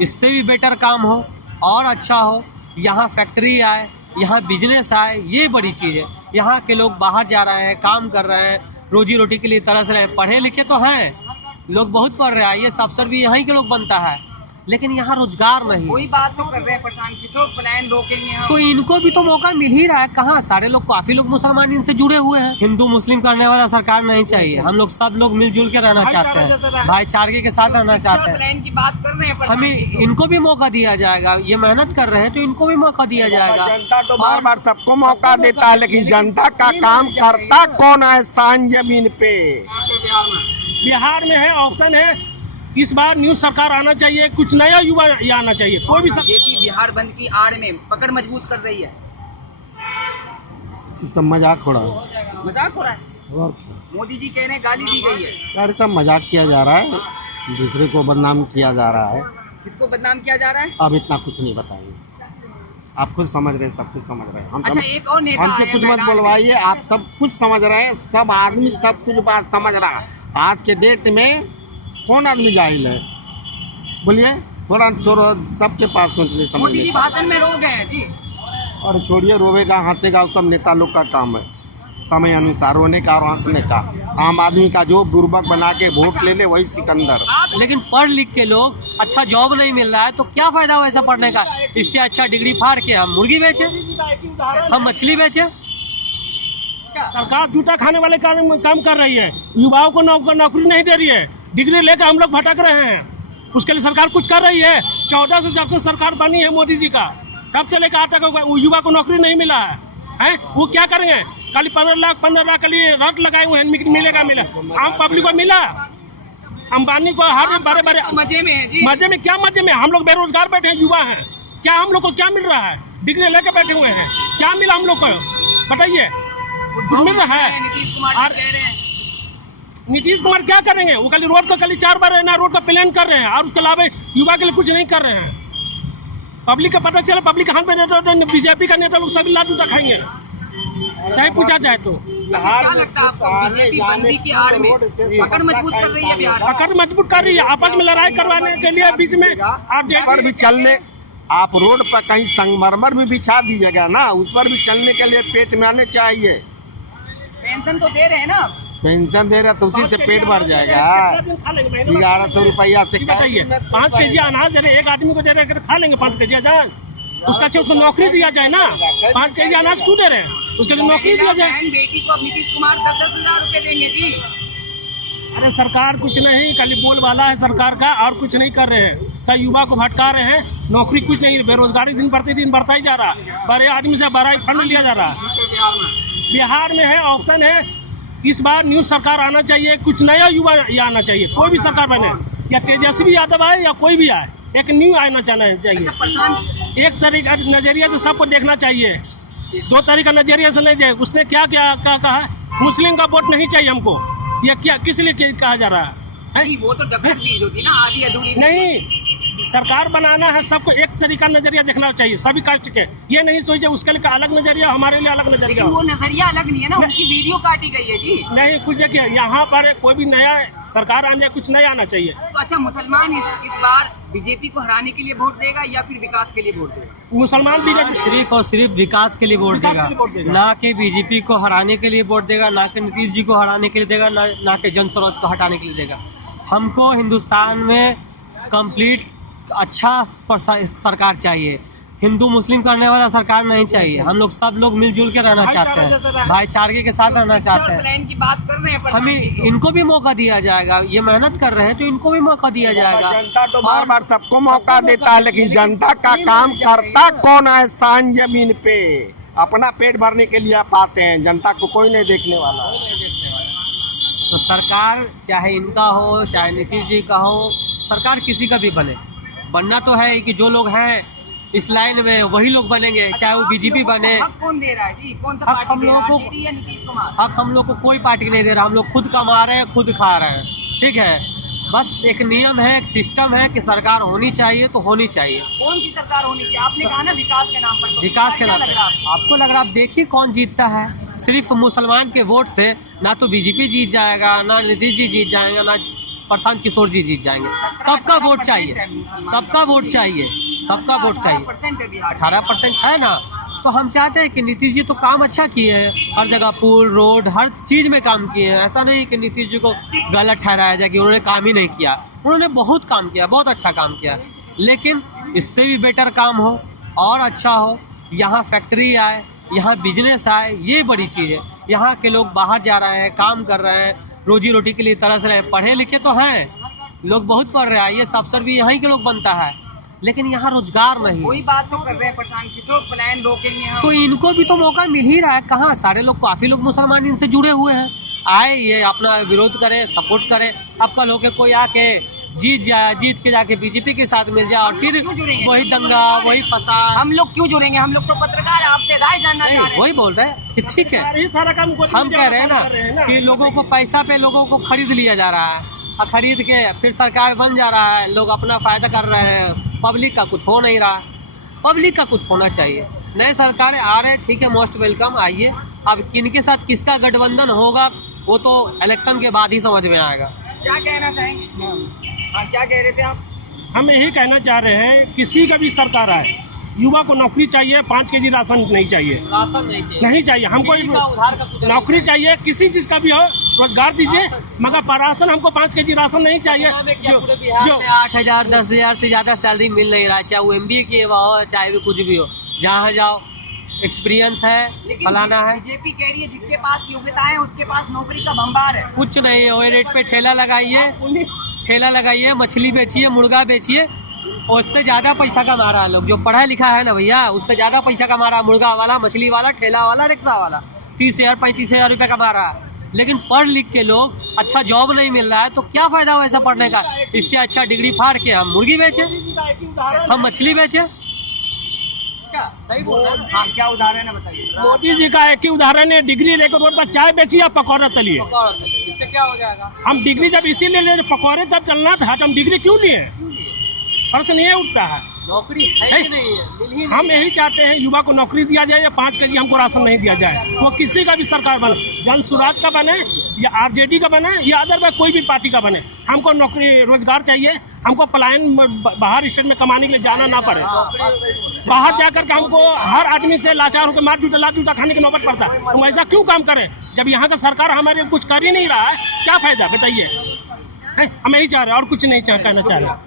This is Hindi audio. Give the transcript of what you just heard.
इससे भी बेटर काम हो और अच्छा हो, यहाँ फैक्ट्री आए, यहाँ बिजनेस आए, ये बड़ी चीज़ है। यहाँ के लोग बाहर जा रहे हैं, काम कर रहे हैं, रोजी रोटी के लिए तरस रहे हैं। पढ़े लिखे तो हैं लोग, बहुत पढ़ रहे हैं, ये अफसर भी यहीं के लोग बनता है, लेकिन यहाँ रोजगार नहीं। वही बात तो कर रहे हैं परेशान, किसको प्लान रोकेंगे हम? तो इनको भी तो मौका मिल ही रहा है। कहाँ सारे लोग, काफी लोग मुसलमान इनसे जुड़े हुए हैं। हिंदू मुस्लिम करने वाला सरकार नहीं चाहिए। हम लोग सब लोग मिलजुल के रहना चाहते हैं, भाईचारे के साथ रहना चाहते हैं। प्लान की बात कर रहे हैं, हमें इनको भी मौका दिया जाएगा। ये मेहनत कर रहे हैं तो इनको भी मौका दिया जाएगा। जनता तो बार बार सबको मौका देता है, लेकिन जनता का काम करता कौन है शान जमीन पे? बिहार में है, ऑप्शन है, इस बार न्यू सरकार आना चाहिए, कुछ नया युवा आना चाहिए। कोई भी बीजेपी बिहार बंद की आड़ में पकड़ मजबूत कर रही है। सब मजाक हो रहा है, मजाक हो रहा है। और क्या? मोदी जी कह रहे हैं गाली दी गई है। यार सब मजाक किया जा रहा है, दूसरे को बदनाम किया जा रहा है। किसको बदनाम किया जा रहा है? अब इतना कुछ नहीं बताएंगे, आप खुद समझ रहे हैं, सब कुछ समझ रहे हैं। हम अच्छा, एक और नेता हमसे आया कुछ मत मैदान में। बोलवाइए, आप सब कुछ समझ रहे हैं, सब आदमी सब कुछ बात समझ रहा है। आज के डेट में कौन आदमी जाहिल है? बोलिए, थोड़ा सबके पास कुछ नहीं समझ मोदी जी लेता। भाषण में रो गए हैं जी। और छोड़िए, रोवेगा हंसेगा, वो सब नेता लोग का काम है, समय अनुसार रोने का और हंसने का। आम आदमी का जो बुर्बक बना के वोट ले ले वही सिकंदर। लेकिन पढ़ लिख के लोग, अच्छा जॉब नहीं मिल रहा है तो क्या फायदा हो ऐसा पढ़ने का? इससे अच्छा डिग्री फाड़ के हम मुर्गी बेचे, हम मछली बेचे। सरकार जूता खाने वाले काम कर रही है, युवाओं को नौकरी नहीं दे रही है। डिग्री लेकर हम लोग भटक रहे हैं, उसके लिए सरकार कुछ कर रही है? 14 से जब से सरकार बनी है मोदी जी का, तब से लेकर आज तक युवा को नौकरी नहीं मिला है। वो क्या करेंगे? खाली 15 लाख के लिए रट लगाए हुए हैं, मिलेगा आम पब्लिक को मिला, अंबानी को हर बड़े मजे में है जी। मजे में क्या मजे में? हम लोग बेरोजगार बैठे हैं, युवा हैं, क्या हम लोग को क्या मिल रहा है? डिग्री लेके बैठे हुए हैं, क्या मिला हम लोग को बताइए? मिल रहा है? नीतीश कुमार जी कह रहे हैं। नीतीश कुमार क्या करेंगे? वो खाली रोड का खाली 4 बार ना रोड का प्लान कर रहे हैं और उसके अलावा युवा के लिए कुछ नहीं कर रहे हैं। पब्लिक का पता चला, पब्लिक हाथ में नेता, बीजेपी का नेता लोग सभी लाठी खाएंगे, सही पूछा जाए तो। अच्छा, क्या लगता है आपको? बीजेपी बंदी की आड़ में पकड़ मजबूत कर रही है बिहार में? पकड़ मजबूत कर रही है, आपस में लड़ाई करवाने के लिए बीच में। आप पर भी चलने, आप रोड पर कहीं संगमरमर भी बिछा दीजिएगा ना, उस पर भी चलने के लिए पेट में आने चाहिए। पेंशन तो दे रहे हैं ना? पेंशन दे रहा तो उसी से पेट भर जाएगा। 1100 रुपया से बताइए, 5 केजी अनाज दे रहे, एक आदमी को दे रहे, खा लेंगे 5 केजी अनाज? उसका अच्छा उसको नौकरी दिया जाए ना। 5 केजी अनाज क्यों दे रहे हैं? उसके लिए नौकरी दिया जाए। बेटी को नीतीश कुमार 10-10 हजार रुपए देंगे जी। अरे सरकार कुछ नहीं, खाली बोल वाला है सरकार का, और कुछ नहीं कर रहे हैं। कई युवा को भटका रहे हैं, नौकरी कुछ नहीं, बेरोजगारी दिन बढ़ता ही जा रहा है। बड़े आदमी से बड़ा फंड लिया जा रहा है। बिहार में है, ऑप्शन है, इस बार न्यू सरकार आना चाहिए, कुछ नया युवा आना चाहिए। कोई भी सरकार बने, या तेजस्वी यादव आए या कोई भी आए, एक न्यू आना चाहिए। एक तरीका नजरिया से सबको देखना चाहिए, 2 तरीका नजरिया से नहीं जाए। उसने क्या कहा है? मुस्लिम का वोट नहीं चाहिए हमको, या क्या किस लिए कहा जा रहा है? वो तो डकैती होती ना, आधी अधूरी नहीं, सरकार बनाना है, सबको एक तरीका नजरिया देखना चाहिए, सभी कास्ट के। ये नहीं सोचे उसके लिए अलग नजरिया, हमारे लिए अलग नजरिया। वो नजरिया अलग नहीं है ना, उनकी वीडियो काटी गई है जी। नहीं, कुछ देखिए, यहाँ पर कोई भी नया सरकार आने, कुछ नया आना चाहिए। तो अच्छा, मुसलमान इस बार बीजेपी को हराने के लिए वोट देगा या फिर विकास के लिए वोट देगा? मुसलमान बीजेपी सिर्फ और सिर्फ विकास के लिए वोट देगा, ना कि बीजेपी को हराने के लिए वोट देगा, ना कि नीतीश जी को हराने के लिए देगा, ना कि जन स्वराज को हटाने के लिए देगा। हमको हिंदुस्तान में कंप्लीट अच्छा सरकार चाहिए, हिंदू मुस्लिम करने वाला सरकार नहीं चाहिए। हम लोग सब लोग मिलजुल के रहना चाहते हैं, भाईचारे के साथ रहना चाहते हैं। प्लान की बात कर रहे हैं, हमें इनको भी मौका दिया जाएगा। ये मेहनत कर रहे हैं तो इनको भी मौका दिया जाएगा। जनता तो बार बार सबको मौका देता है, लेकिन जनता का काम करता कौन है शान जमीन पे? अपना पेट भरने के लिए आप आते हैं, जनता को कोई नहीं देखने वाला। तो सरकार चाहे इनका हो चाहे नीतीश जी का हो, सरकार किसी का भी बने, बनना तो है कि जो लोग हैं इस लाइन में वही लोग बनेंगे, चाहे वो बीजेपी बने। हक कौन दे रहा है जी? कौन सा हक पार्टी हम दे रहा लोगों है, को, AD या नीतीश कुमार? हक हम लोग को कोई पार्टी नहीं दे रहा। हम लोग खुद कमा रहे हैं, खुद खा रहे हैं, ठीक है। बस एक नियम है, एक सिस्टम है कि सरकार होनी चाहिए तो होनी चाहिए। कौन सी सरकार होनी चाहिए? आपने कहा ना विकास के नाम पर। तो विकास के क्या नाम लग रहा है पे आपको लग रहा है, आप देखिए कौन जीतता है। सिर्फ मुसलमान के वोट से ना तो बीजेपी जीत जाएगा, ना नीतीश जी जीत जाएगा, ना प्रशांत किशोर जी जीत जाएंगे। सबका वोट चाहिए, सबका वोट चाहिए, सबका वोट चाहिए। 18% है ना, तो हम चाहते हैं कि नीतीश जी तो काम अच्छा किए हैं, हर जगह पुल रोड हर चीज़ में काम किए हैं। ऐसा नहीं कि नीतीश जी को गलत ठहराया जाए कि उन्होंने काम ही नहीं किया, उन्होंने बहुत काम किया, बहुत अच्छा काम किया। लेकिन इससे भी बेटर काम हो और अच्छा हो, यहाँ फैक्ट्री आए, यहाँ बिजनेस आए, ये बड़ी चीज़ है। यहाँ के लोग बाहर जा रहे हैं, काम कर रहे हैं, रोजी रोटी के लिए तरस रहे हैं। पढ़े लिखे तो हैं लोग, बहुत पढ़ रहे हैं, ये अफसर भी यहीं के लोग बनता है, लेकिन यहाँ रोजगार नहीं। वही बात तो कर रहे हैं प्रशांत किशोर, प्लान रोकेंगे हम। तो इनको भी तो मौका मिल ही रहा है। कहाँ सारे लोग, काफ़ी लोग मुसलमान इनसे जुड़े हुए हैं, आए ये अपना विरोध करें, सपोर्ट करें। अब कल होके कोई आके जीत जाए, जीत के जाके बीजेपी के साथ मिल जाए और फिर वही दंगा, वही फसाद। हम लोग क्यों जुड़ेंगे? हम लोग तो पत्रकार हैं, आपसे राय जानना चाह रहे हैं। वही बोल रहे हैं कि ठीक है, ये सारा काम हम कह रहे हैं ना कि लोगों को पैसा पे लोगों को खरीद लिया जा रहा है, और खरीद के फिर सरकार बन जा रहा है, लोग अपना फायदा कर रहे हैं, पब्लिक का कुछ हो नहीं रहा। पब्लिक का कुछ होना चाहिए। नए सरकारें आ रहे हैं, ठीक है, मोस्ट वेलकम, आइए। अब किनके साथ किसका गठबंधन होगा वो तो इलेक्शन के बाद ही समझ में आएगा। क्या कहना चाहेंगे? हाँ, क्या कह रहे थे आप? हम यही कहना चाह रहे हैं, किसी का भी सरकार आए, युवा को नौकरी चाहिए, 5 केजी राशन नहीं चाहिए, राशन नहीं चाहिए, नहीं चाहिए हमको। उधार का कुछ नौकरी चाहिए, किसी चीज़ का भी हो, रोजगार दीजिए, मगर राशन हमको 5 केजी राशन नहीं चाहिए। पूरे बिहार में 8,000 10,000 से ज़्यादा सैलरी मिल नहीं रहा है, चाहे वो MBA किए हुआ हो, चाहे भी कुछ भी हो, जहाँ जाओ एक्सपीरियंस है, फलाना है। बीजेपी कह रही है जिसके पास योग्यता है उसके पास नौकरी का भंडार है। कुछ नहीं है, वही रेट पे ठेला लगाइए, मछली बेचिए, मुर्गा बेचिए, और उससे ज़्यादा पैसा कमा रहा है लोग। जो पढ़ा लिखा है ना भैया, उससे ज़्यादा पैसा कमा रहा है मुर्गा वाला, मछली वाला, ठेला वाला, रिक्शा वाला। 30,000 35,000 रुपये कमा रहा है। लेकिन पढ़ लिख के लोग अच्छा जॉब नहीं मिल रहा है, तो क्या फ़ायदा हो ऐसा पढ़ने का? इससे अच्छा डिग्री फाड़ के हम मुर्गी बेचे, हम मछली बेचे। क्या सही बोल रहे हैं? हाँ, क्या उदाहरण है बताइए। मोदी जी का एक ही उदाहरण है, डिग्री लेकर रोड पर चाय बेचिए या पकौड़ा तलिए। इससे क्या हो जाएगा? हम डिग्री जब इसीलिए ले, पकौड़े तब चलना था, तो हम डिग्री क्यों लिए? प्रश्न ये उठता है। नौकरी है ही नहीं है, मिल ही नहीं। हम यही चाहते हैं, युवा को नौकरी दिया जाए, या 5 केजी हमको राशन नहीं दिया जाए। वो किसी का भी सरकार बने, जन स्वराज का बने या RJD का बने या अदर कोई भी पार्टी का बने, हमको नौकरी रोजगार चाहिए। हमको पलायन बाहर स्टेट में कमाने के लिए जाना ना पड़े। बाहर जाकर के हमको हर आदमी से लाचार होकर मार जूता खाने की नौबत पड़ता है। हम ऐसा क्यों काम करें जब यहाँ का सरकार हमारे कुछ कर ही नहीं रहा है? क्या फायदा बताइए? हम यही चाह रहे हैं और कुछ नहीं कहना चाह रहे।